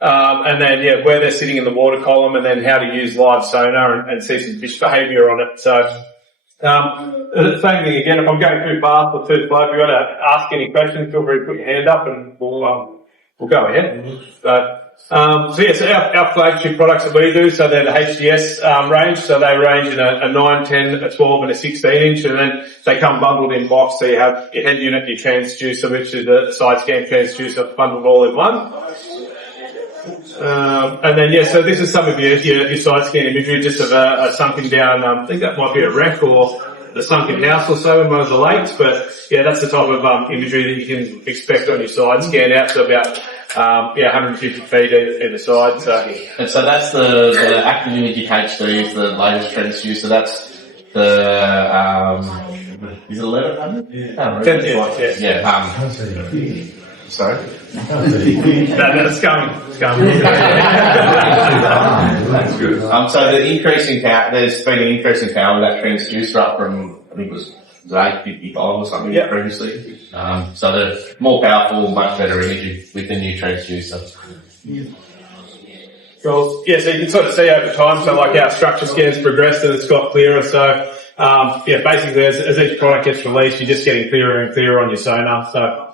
And then, where they're sitting in the water column, and then how to use live sonar and see some fish behaviour on it. So, same thing again, if I'm going too fast or too slow, if you want to ask any questions, feel free to put your hand up and we'll go ahead. So our flagship products that we do, so they're the HDS range, so they range in a 9, 10, a 12 and a 16 inch, and then they come bundled in box, so you have your head unit, your transducer, which is the side scan transducer, bundled all in one. And then, so this is some of your side scan imagery, just of a sunken down, I think that might be a wreck or the sunken house or so in one of the lakes, but that's the type of imagery that you can expect on your side scan out to about 150 feet either side. And so that's the active imaging HD is the latest transducer. That's the is it 1100? Yeah. Sorry. No, it's coming. It's coming. That's good. So the increasing power, there's been an increase in power with that transducer up from, I think it was 855 or something previously. So the more powerful, much better imaging with the new transducer. Cool. So you can sort of see over time, so like our structure scans progressed and it's got clearer, so basically as each product gets released, you're just getting clearer and clearer on your sonar, so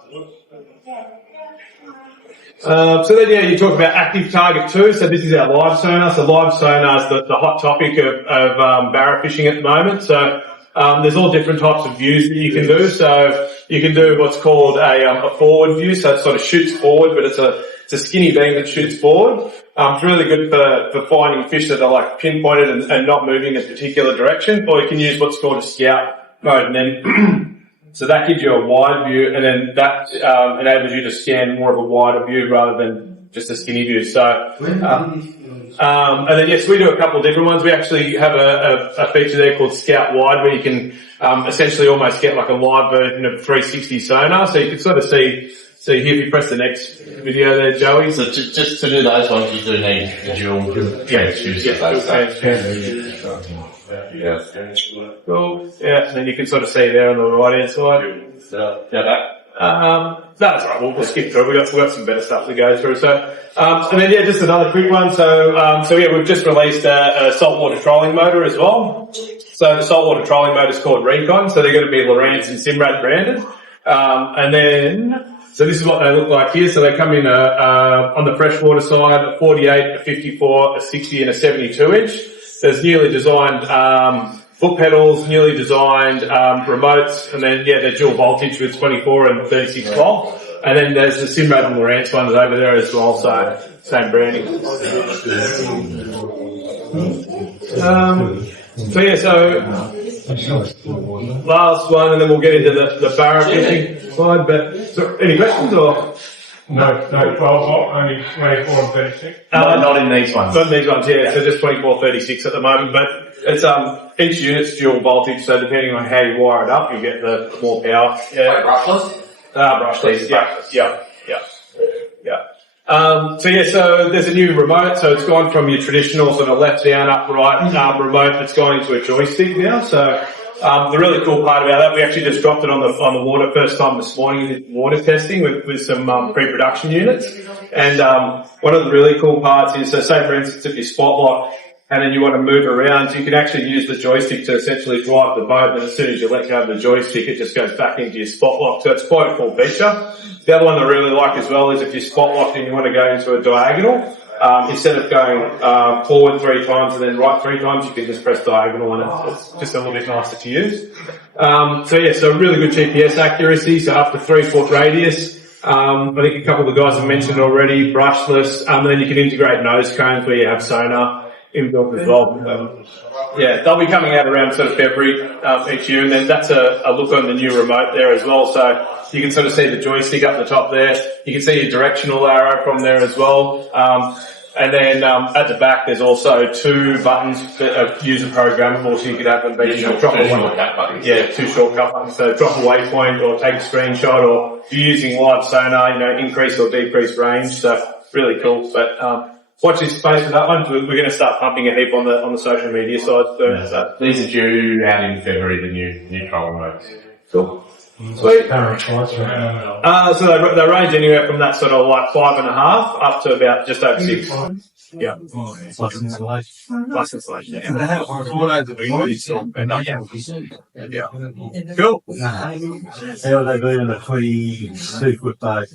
then, you talk about active target too. So this is our live sonar. So live sonar is the hot topic of Barra fishing at the moment. So there's all different types of views that you can do. So you can do what's called a forward view. So it sort of shoots forward, but it's a skinny beam that shoots forward. It's really good for finding fish that are like pinpointed and not moving in a particular direction. Or you can use what's called a scout mode, and then so that gives you a wide view, and then that enables you to scan more of a wider view rather than just a skinny view. So, and then we do a couple of different ones. We actually have a feature there called Scout Wide, where you can essentially almost get like a live version of 360 sonar. So you can sort of see here if you press the next video there, Joey. So just to do those ones, you do need the dual transducer. Cool. And then you can sort of see there on the right hand side. That's right. We'll skip through. We've got some better stuff to go through. So, and then just another quick one. So we've just released a saltwater trolling motor as well. So the saltwater trolling motor is called Recon. So they're going to be Lowrance and Simrad branded. And then, so this is what they look like here. So they come in on the freshwater side, a 48, a 54, a 60 and a 72 inch. There's newly designed foot pedals, newly designed remotes, and then they're dual voltage with 24 and 36 volt. And then there's the Simrad and Lowrance ones over there as well, so same branding. Last one, and then we'll get into the Barra fishing side. But so, any questions or? No, 12 volt, only 24 and 36. Not in these ones. Not in these ones, so just 24, 36 at the moment. But it's each unit's dual voltage, so depending on how you wire it up, you get the more power. Brushless? Brushless, So there's a new remote, so it's gone from your traditional sort of left down, up right remote, it's gone into a joystick now. So the really cool part about that, we actually just dropped it on the water first time this morning, water testing with some pre-production units. And one of the really cool parts is, so say for instance if you spot lock and then you want to move around, so you can actually use the joystick to essentially drive the boat, and as soon as you let go of the joystick it just goes back into your spot lock. So it's quite a cool feature. The other one I really like as well is if you're spot locked and you want to go into a diagonal, instead of going forward 3 times and then right 3 times, you can just press diagonal and it's just a little bit nicer to use. So really good GPS accuracy, so up to 3-foot radius. I think a couple of the guys have mentioned already, brushless, and then you can integrate nose cones where you have sonar inbuilt as well. They'll be coming out around sort of February each year, and then that's a look on the new remote there as well. So you can sort of see the joystick up the top there. You can see your directional arrow from there as well. And then at the back there's also 2 buttons that are user programmable, so you could have them be drop a shortcut buttons. 2 shortcut buttons. So drop a waypoint or take a screenshot, or if you're using live sonar, increase or decrease range. So really cool. But watch this space for that one. We're going to start pumping a heap on the social media side soon. So these are due out in February, the new trolling modes. Cool. Sweet. Current price, So they range anywhere from that sort of like 5.5 up to about just over 6. Yeah. plus installation. Plus installation. Yeah. Yeah. Cool. How would they be in a 22-foot boat?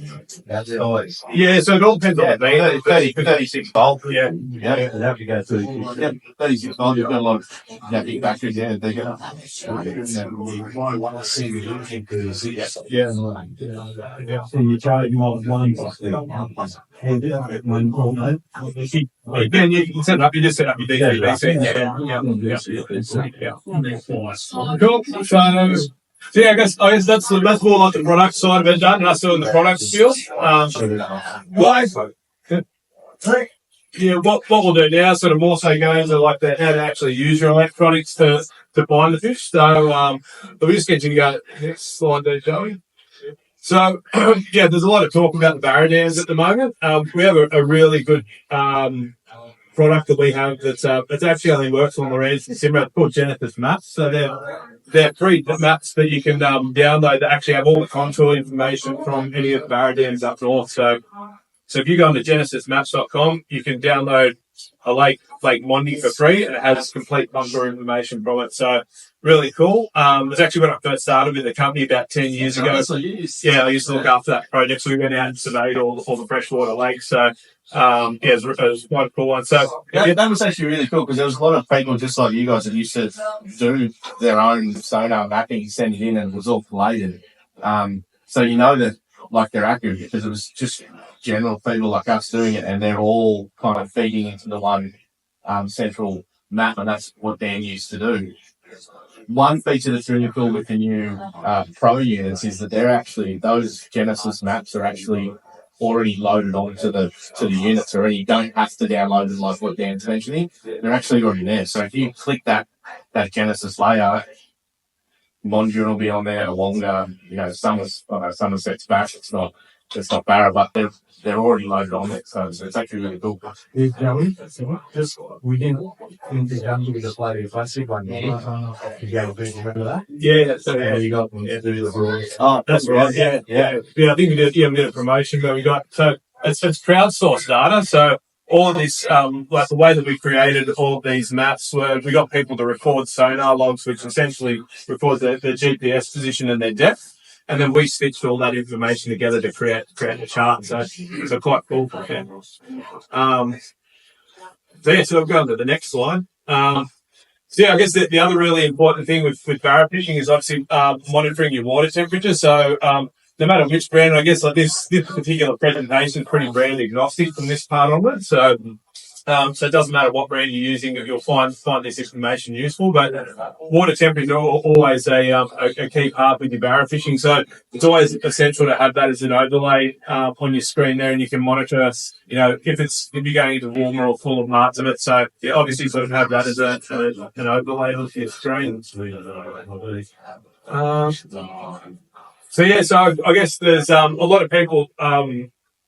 Outside. Yeah, so it all depends on the beam. 36 volt. Yeah. Yeah, they'd have to go 36. Yeah, 36 volt. You've got a lot of big batteries there. They go. Yeah. And you charge them off one. Again, you can set up. You just set up your DC. Yeah. Cool. So yeah, I guess that's more like the product side of it done, and us doing the product skills. Yeah, what we'll do now, sort of more so go into like the how to actually use your electronics to bind the fish. So we'll just get you to go next slide there, Joey. So yeah, there's a lot of talk about the Barra dams at the moment. We have a really good product that we have that's actually only works on Lowrance and Simra. It's called Genesis Maps. So they're free maps that you can download that actually have all the contour information from any of the Barra dams up north. So if you go on to genesismaps.com, you can download a Lake Mondi for free, and it has complete contour information from it. So really cool. It was actually when I first started with the company about 10 years ago. Yeah, I used to look after that project. So we went out and surveyed all the freshwater lakes. So yeah, it was quite a cool one. So Yeah, that was actually really cool because there was a lot of people just like you guys that used to do their own sonar mapping, send it in, and it was all collated. So you know that like they're accurate because it was just general people like us doing it, and they're all kind of feeding into the one central map, and that's what Dan used to do. One feature that's really cool with the new Pro units is that they're actually, those Genesis maps are actually already loaded onto the units already. You don't have to download them like what Dan's mentioning. They're actually already there. So if you click that Genesis layer, Mondrian will be on there, Awonga, Somerset's back. It's not Barra, but they're already loaded on it, so it's actually really cool. Just we didn't come with the play plastic one. You got to remember that? yeah, so Yeah, you got them to do the rules. Oh, that's right. Yeah. I think we did a promotion where we got it's crowdsourced data. So all of this, like the way that we created all of these maps, where we got people to record sonar logs, which essentially record their GPS position and their depth, and then we stitched all that information together to create a chart. So quite cool. Yeah. So we'll go on to the next slide. So yeah, I guess the other really important thing with Barra fishing is obviously monitoring your water temperature. So no matter which brand, I guess like this particular presentation is pretty brand agnostic from this part onwards. So it doesn't matter what brand you're using, you'll find this information useful. But water temperature is always a key part with your Barra fishing. So it's always essential to have that as an overlay on your screen there, and you can monitor, you know, if you're going into warmer or cooler parts of it. So yeah, obviously sort of have that as an overlay on your screen. So yeah, so I guess there's a lot of people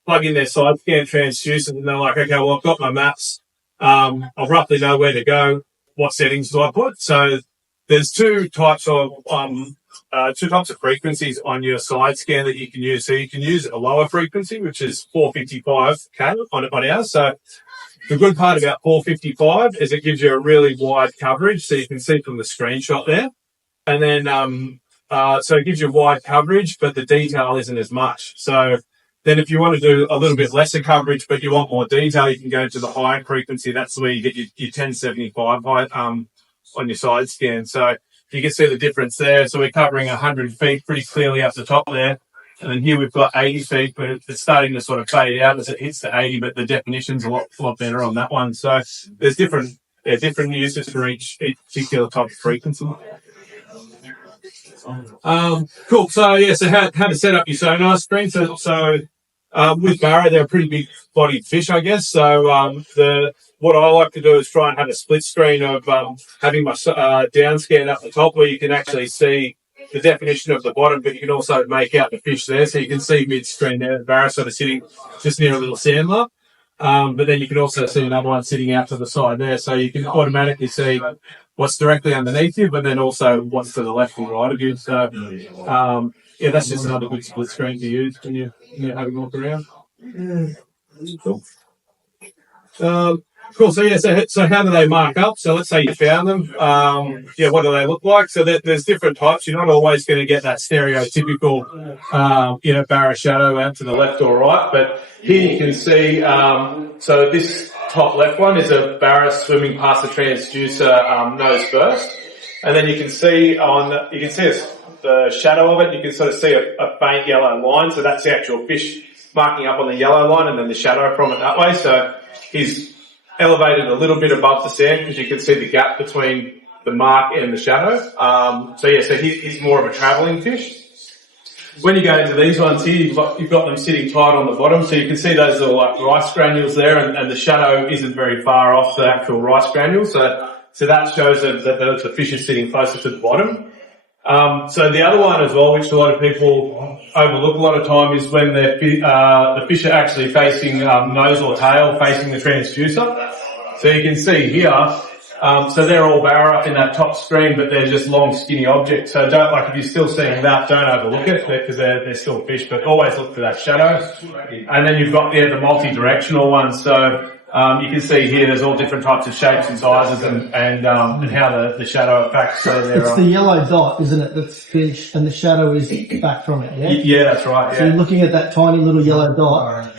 plug in their side scan transducers, and they're like, okay, well, I've got my maps. I roughly know where to go. What settings do I put? So there's two types of frequencies on your side scan that you can use. So you can use a lower frequency, which is 455K on ours. So the good part about 455 is it gives you a really wide coverage, so you can see from the screenshot there. And then so it gives you wide coverage, but the detail isn't as much. So then if you want to do a little bit lesser coverage, but you want more detail, you can go to the higher frequency. That's where you get your 1075 high, on your side scan. So you can see the difference there. So we're covering 100 feet pretty clearly up the top there. And then here we've got 80 feet, but it's starting to sort of fade out as it hits the 80, but the definition's a lot better on that one. So there's different uses for each particular type of frequency. Cool. So yeah, so how to set up your sonar screen. So with Barra, they're a pretty big bodied fish, I guess. So what I like to do is try and have a split screen of having my down scan up the top, where you can actually see the definition of the bottom, but you can also make out the fish there. So you can see mid-screen there, the Barra sort of sitting just near a little sandbar. But then you can also see another one sitting out to the side there. So you can automatically see what's directly underneath you, but then also what's to the left and right of you. So yeah, that's just another good split screen to use when you're having a look around. Cool. Cool. So yeah, so how do they mark up? So let's say you found them. What do they look like? So there's different types. You're not always going to get that stereotypical, Barra shadow out to the left or right. But here you can see. So this top left one is a Barra swimming past the transducer nose first, and then you can see the shadow of it. You can sort of see a faint yellow line. So that's the actual fish marking up on the yellow line, and then the shadow from it that way. So he's elevated a little bit above the sand because you can see the gap between the mark and the shadow. So he's more of a travelling fish. When you go into these ones here, you've got them sitting tight on the bottom, so you can see those are like rice granules there, and the shadow isn't very far off the actual rice granules. So that shows that the fish is sitting closer to the bottom. So the other one as well, which a lot of people overlook a lot of time, is when the fish are actually facing nose or tail facing the transducer. So you can see here, so they're all Barra up in that top screen, but they're just long, skinny objects. So if you're still seeing that, don't overlook it because they're still fish, but always look for that shadow. And then you've got the multi-directional ones. So you can see here there's all different types of shapes and sizes and how the shadow affects. It's the yellow dot, isn't it, that's fish, and the shadow is back from it, yeah? Yeah, that's right, yeah. So you're looking at that tiny little yellow dot,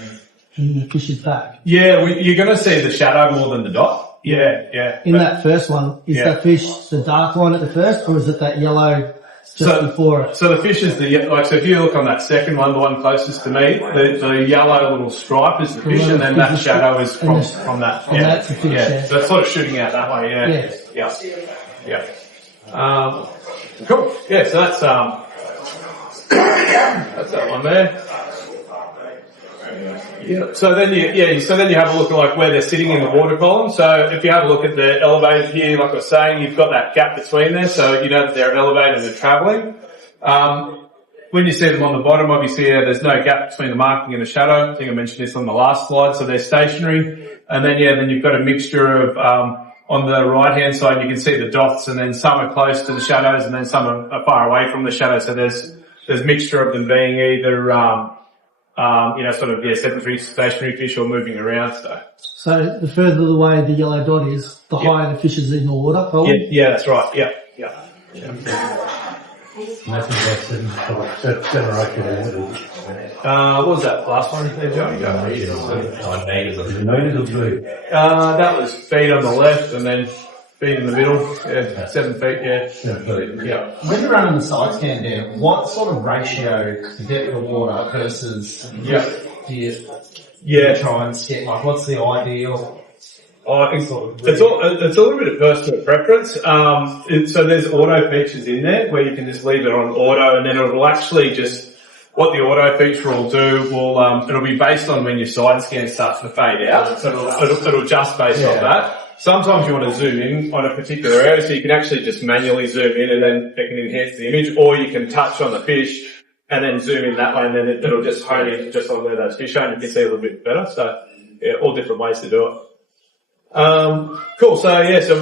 and the fish is back. Yeah, you're going to see the shadow more than the dot. Yeah. In that first one, is that fish the dark line at the first, or is it that yellow before it? So the fish is so if you look on that second one, the one closest to me, the yellow little stripe is the fish, and then that shadow is from that. And that's the fish, yeah. So it's sort of shooting out that way, yeah. Yeah. Cool. Yeah, so that's that one there. Yeah. So then you have a look at like where they're sitting in the water column. So if you have a look at the elevated here, like I was saying, you've got that gap between there, so you know that they're elevated and travelling. When you see them on the bottom, obviously there's no gap between the marking and the shadow. I think I mentioned this on the last slide. So they're stationary, and then you've got a mixture of on the right hand side you can see the dots, and then some are close to the shadows, and then some are far away from the shadow. So there's a mixture of them being either sedentary, stationary fish or moving around. So the further away the yellow dot is, the higher the fish is in the water, probably? Yeah, that's right. Yeah. What was that last one there, Johnny? That was feet on the left and then feet in the middle. Yeah, 7 feet, yeah. When you're running the side scan there, what sort of ratio to depth of water versus do you try and get, like, what's the ideal? It's a little bit of personal preference. So there's auto features in there where you can just leave it on auto, and then it'll actually what the auto feature will do it'll be based on when your side scan starts to fade out. So it'll adjust based on that. Sometimes you want to zoom in on a particular area, so you can actually just manually zoom in and then it can enhance the image, or you can touch on the fish and then zoom in that way, and then it'll just hone in just on where those fish are, and you can see a little bit better. So yeah, all different ways to do it. Cool. So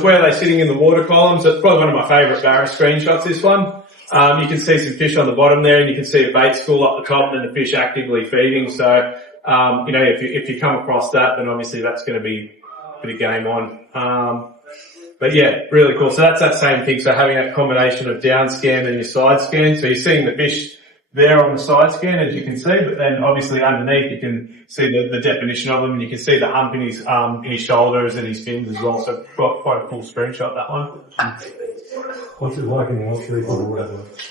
where are they sitting in the water column? So it's probably one of my favourite Barra screenshots, this one. You can see some fish on the bottom there, and you can see a bait school up the top and the fish actively feeding. So, if you come across that, then obviously that's going to be a bit of game on. But yeah, really cool. So that's that same thing. So having that combination of down scan and your side scan. So you're seeing the fish there on the side scan, as you can see, but then obviously underneath you can see the definition of them, and you can see the hump in his shoulders and his fins as well. So quite a cool screenshot, that one. What's it like in the water?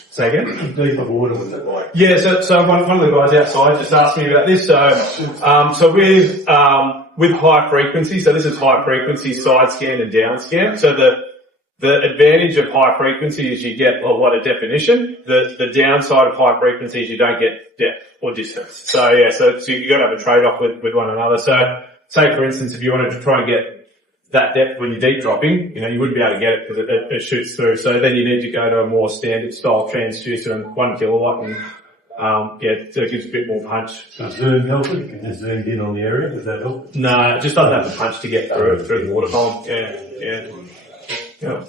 Say again? Deeper water, what's it like? Yeah, so one of the guys outside just asked me about this. So with high frequency, so this is high frequency side scan and down scan. So the advantage of high frequency is you get a lot of definition. The downside of high frequency is you don't get depth or distance. So yeah, so you got to have a trade-off with one another. So say for instance, if you wanted to try and get that depth when you're deep dropping, you wouldn't be able to get it because it shoots through. So then you need to go to a more standard style transducer and 1 kilowatt, and so it gives a bit more punch. So zoom help it? Can you zoom in on the area? Does that help? No, it just doesn't have the punch to get through the water column. Yeah.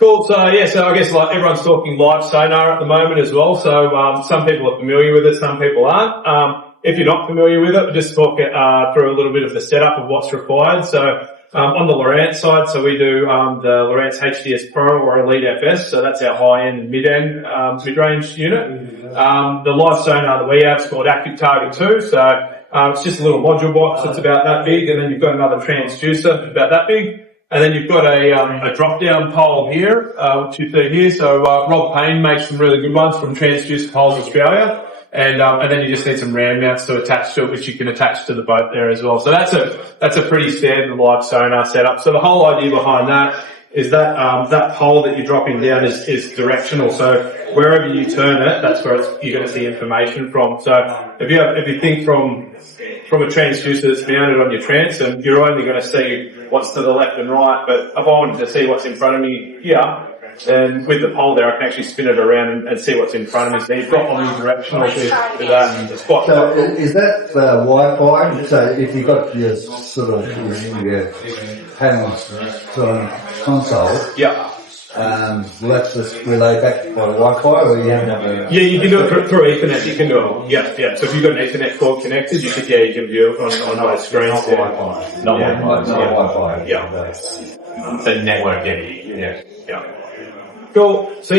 Cool. So I guess like everyone's talking live sonar at the moment as well. So some people are familiar with it, some people aren't. If you're not familiar with it, we'll just talk through a little bit of the setup of what's required. So on the Lowrance side, so we do the Lowrance HDS Pro or Elite FS. So that's our high-end mid-range unit. The live sonar that we have is called Active Target 2. So it's just a little module box that's about that big, and then you've got another transducer about that big. And then you've got a drop-down pole here, which you see here. So Rob Payne makes some really good ones from Transducer Poles Australia. And then you just need some RAM mounts to attach to it, which you can attach to the boat there as well. So that's a pretty standard live sonar setup. So the whole idea behind that is that that pole that you're dropping down is directional. So wherever you turn it, that's where you're going to see information from. So if you think from a transducer that's mounted on your transom, you're only going to see what's to the left and right. But if I wanted to see what's in front of me here, then with the pole there, I can actually spin it around and see what's in front of me. So you've got omnidirectional with that. It's quite So cool. is that Wi-Fi? So if you've got your sort of your panels on console, Yeah. will that just relay back by Wi-Fi, or you have Yeah, you can do it through Ethernet. You can do it. Yeah. So if you've got an Ethernet cord connected, you can view it on those screens. Wi-Fi? Not Yeah. Wi-Fi. Yeah. The network, yeah. Cool. So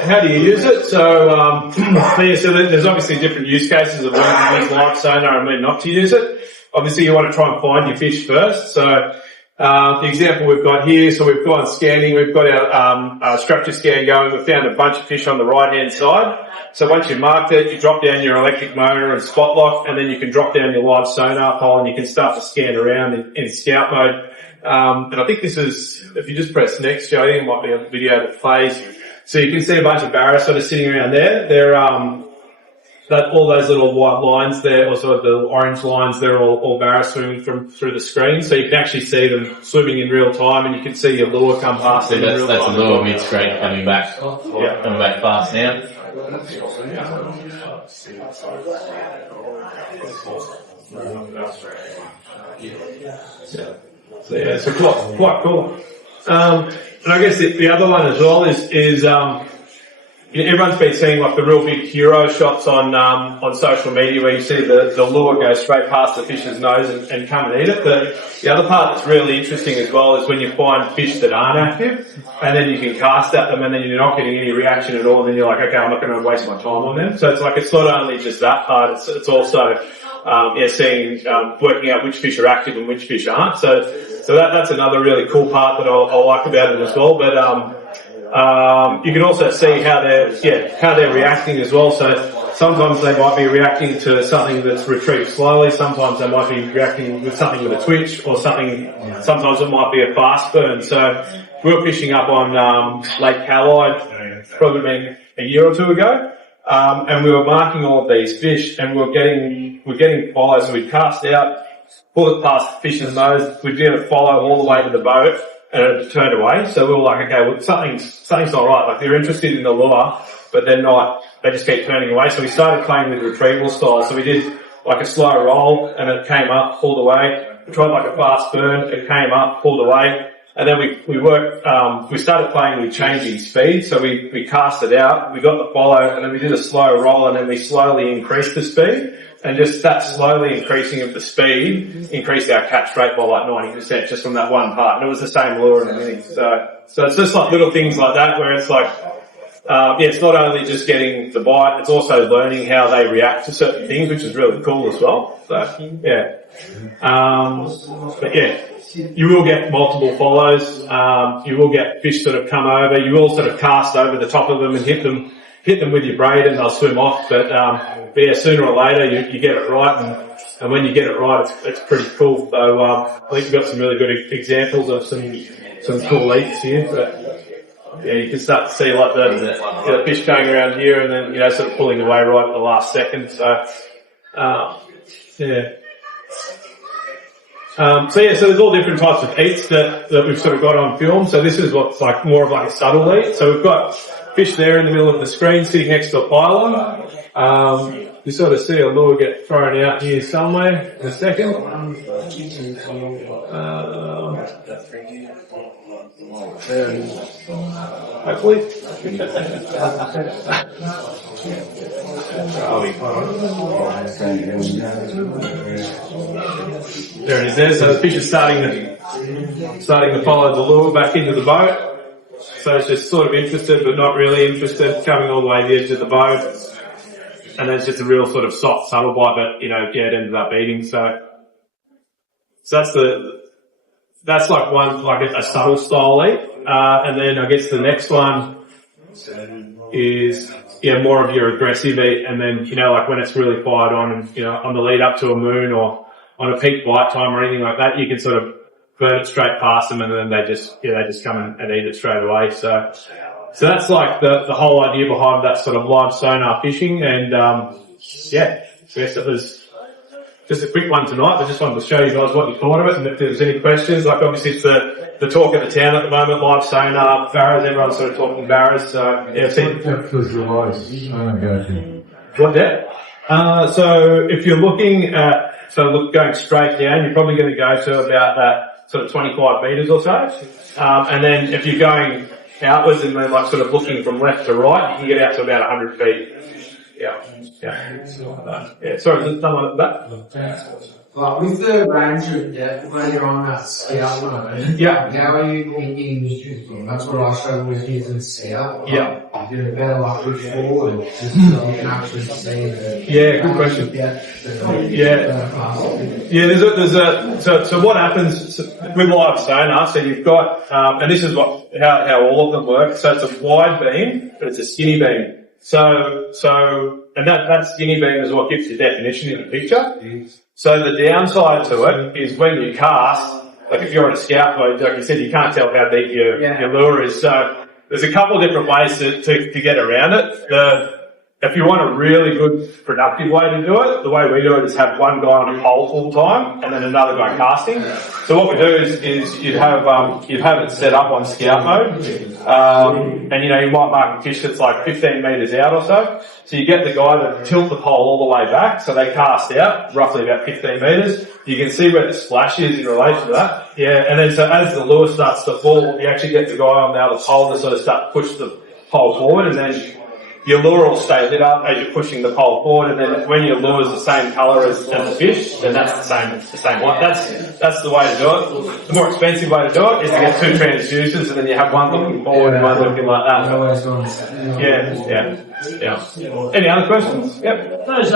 how do you use it? So there's obviously different use cases of when to use live sonar and when not to use it. Obviously you want to try and find your fish first. So the example we've got here, so we've gone scanning, we've got our structure scan going, we've found a bunch of fish on the right hand side. So once you've marked it, you drop down your electric motor and spot lock, and then you can drop down your live sonar pole and you can start to scan around in scout mode. And I think this is, if you just press next, Joe, there might be a video that plays. So you can see a bunch of Barra sort of sitting around there. They're, all those little white lines there, or sort of the orange lines, they're all Barra swimming through the screen. So you can actually see them swimming in real time, and you can see your lure come past in real That's a time. lure mid-screen coming back fast now. So quite cool. And I guess the other one as well is everyone's been seeing like the real big hero shots on social media where you see the lure go straight past the fish's nose and come and eat it. The other part that's really interesting as well is when you find fish that aren't active, and then you can cast at them and then you're not getting any reaction at all, and then you're like, okay, I'm not going to waste my time on them. So it's not only just that part, it's also working out which fish are active and which fish aren't. So that's another really cool part that I like about it as well. But you can also see how they're reacting as well. So sometimes they might be reacting to something that's retrieved slowly. Sometimes they might be reacting with something with a twitch or something. Sometimes it might be a fast burn. So we were fishing up on Lake Callide probably a year or two ago. And we were marking all of these fish, and we're getting follows. So we'd cast out, pull it past the fish's nose, we'd get a follow all the way to the boat, and it turned away. So we were like, okay, well, something's not right. Like, they're interested in the lure, but they're not, they just keep turning away. So we started playing with retrieval style. So we did like a slow roll, and it came up, pulled away. We tried like a fast burn, it came up, pulled away. And then we started playing with changing speed. So we cast it out, we got the follow, and then we did a slow roll, and then we slowly increased the speed. And just that slowly increasing of the speed increased our catch rate by like 90% just from that one part. And it was the same lure and everything. So it's just like little things like that where it's like, it's not only just getting the bite, it's also learning how they react to certain things, which is really cool as well. So, yeah. But yeah, you will get multiple follows. You will get fish that have come over. You will sort of cast over the top of them and hit them with your braid and they'll swim off. But yeah, sooner or later you get it right, and when you get it right, it's pretty cool. So I think we've got some really good examples of some cool eats here. But yeah, you can start to see like the fish going around here, and then sort of pulling away right at the last second. So yeah. So there's all different types of eats that we've sort of got on film. So this is what's like more of like a subtle eat. So we've got fish there in the middle of the screen sitting next to a pylon. You sort of see a lure get thrown out here somewhere in a second. Hopefully. There it is there. So the fish is starting to follow the lure back into the boat. So it's just sort of interested but not really interested, coming all the way to the edge of the boat. And then it's just a real sort of soft, subtle bite that, it ended up eating. So that's like one, like a subtle style eat. And then I guess the next one is, more of your aggressive eat. And then, like when it's really fired on and, on the lead up to a moon or on a peak bite time or anything like that, you can sort of bird it straight past them and then they just come and eat it straight away. So that's like the whole idea behind that sort of live sonar fishing. And, I guess it was just a quick one tonight, but just wanted to show you guys what you thought of it and if there's any questions. Like obviously it's the talk of the town at the moment, live sonar, barras, everyone's sort of talking barras. So what depth? So if you're looking at, going straight down, you're probably going to go to about that sort of 25 metres or so. And then if you're going outwards and then like sort of looking from left to right, you can get out to about 100 feet. Yeah. Sorry, there's someone at the back? Well, with the range of depth when you're on that scout mode, how are you thinking? That's what I struggle with using scout. Yeah. You're better luck with forward, just so you can actually see the. Yeah, good question. So what happens with live sonar? So you've got, and this is how all of them work. So it's a wide beam, but it's a skinny beam. And that skinny beam is what gives you definition in the picture. So the downside to it is when you cast, like if you're on a scout boat, like you said, you can't tell how deep your lure is. So there's a couple of different ways to get around it. If you want a really good productive way to do it, the way we do it is have one guy on a pole full time and then another guy casting. So what we do is you'd have it set up on scout mode, and you might mark a fish that's like 15 metres out or so. So you get the guy to tilt the pole all the way back, so they cast out roughly about 15 metres. You can see where the splash is in relation to that. Yeah, and then so as the lure starts to fall, you actually get the guy on the other pole to sort of start to push the pole forward, and then your lure will stay lit up as you're pushing the pole forward, and then when your lure is the same colour as the fish, then that's the same one. That's the way to do it. The more expensive way to do it is to get two transducers, and then you have one looking forward and one looking like that. Yeah. Any other questions? Yep. Those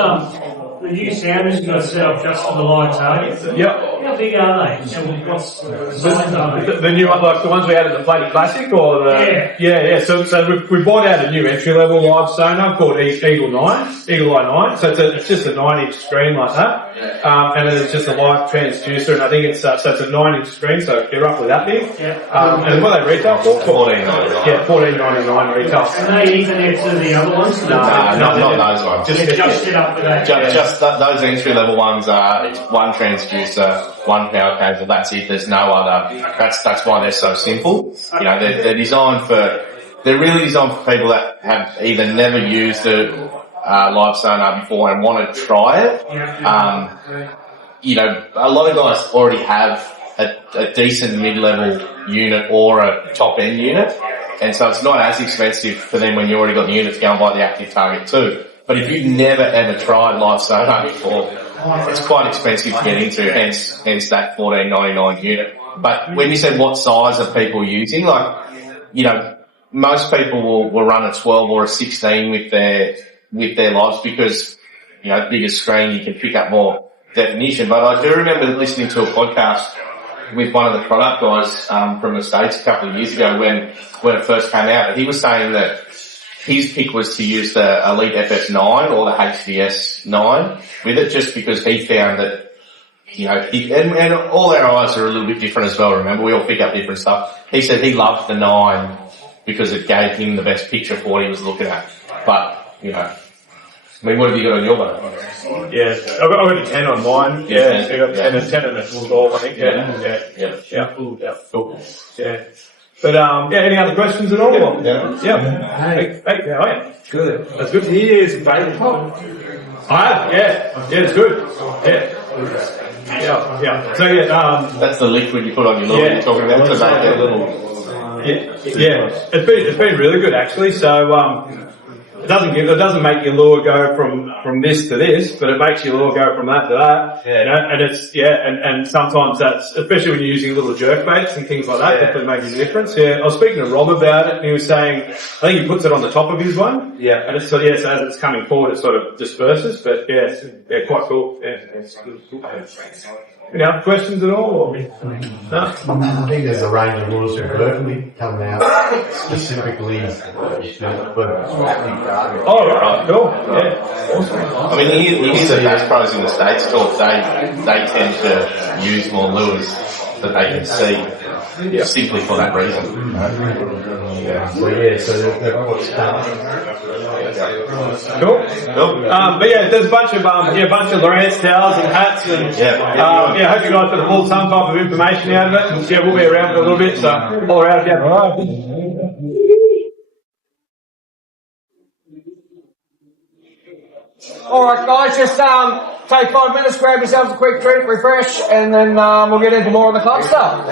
the new sounders you got set up just for the live target. Yep. How big are they? So what's the new one, like the ones we had at the Floaty Classic, or the yeah. So we bought out a new entry level live sonar called Eagle Eye 9. So it's just a 9-inch screen like that, and then it's just a live transducer, and I think it's so it's a 9-inch screen, so they're roughly that big. And what are they retail for? $14.99. Yeah, $14.99 retail. Are they Ethernet to the other ones? No, not those ones. Just set up for that. Just those entry level ones are it's one transducer, one power cable. That's it. There's no other. That's why they're so simple. They're designed for. They're really designed for people that have either never used a live sonar before and want to try it. A lot of guys already have a decent mid-level unit or a top-end unit, and so it's not as expensive for them when you already got the unit to go and buy the active target too. But if you've never ever tried live sonar before, it's quite expensive to get into, hence that $14.99 unit. But when you said what size are people using, most people will run a 12 or a 16 with their lives because, bigger screen, you can pick up more definition. But I do remember listening to a podcast with one of the product guys, from the States a couple of years ago when it first came out. He was saying that his pick was to use the Elite FS9 or the HDS 9 with it, just because he found that, and all our eyes are a little bit different as well, remember? We all pick up different stuff. He said he loved the 9 because it gave him the best picture for what he was looking at. But, what have you got on your one? Yeah, I've got a 10 on mine. Yeah, I got 10 and a 12, I think. Yeah. Cool. Yeah. But, any other questions at all? Yeah. Hey, how are you? Good. That's good. He is bait pop. I have, yeah, it's good. Yeah. So yeah, That's the liquid you put on your lawn Yeah. you're talking about to make it a little. yeah, it's been really good actually. So it doesn't make your lure go from this to this, but it makes your lure go from that to that. Yeah. You know, and it's and sometimes that's, especially when you're using little jerk baits and things like that, definitely makes a difference. Yeah, I was speaking to Rob about it, and he was saying I think he puts it on the top of his one. Yeah. And it's so so as it's coming forward, it sort of disperses. But yeah, quite cool. Yeah, it's good. Any other questions at all? Or? No? I think there's a range of rules from Berkeley coming out specifically for Oh, right, cool. Yeah, awesome. I mean, you hear the bass pros in the States talk, they tend to use more lures that they can see simply for that reason. so they've what's Cool. But yeah, there's a bunch of Lowrance towels and hats and hope you guys got pull some type of information out of it. And yeah, we'll be around for a little bit, so all around again. Alright guys, just take 5 minutes, grab yourselves a quick drink, refresh, and then we'll get into more of the club stuff.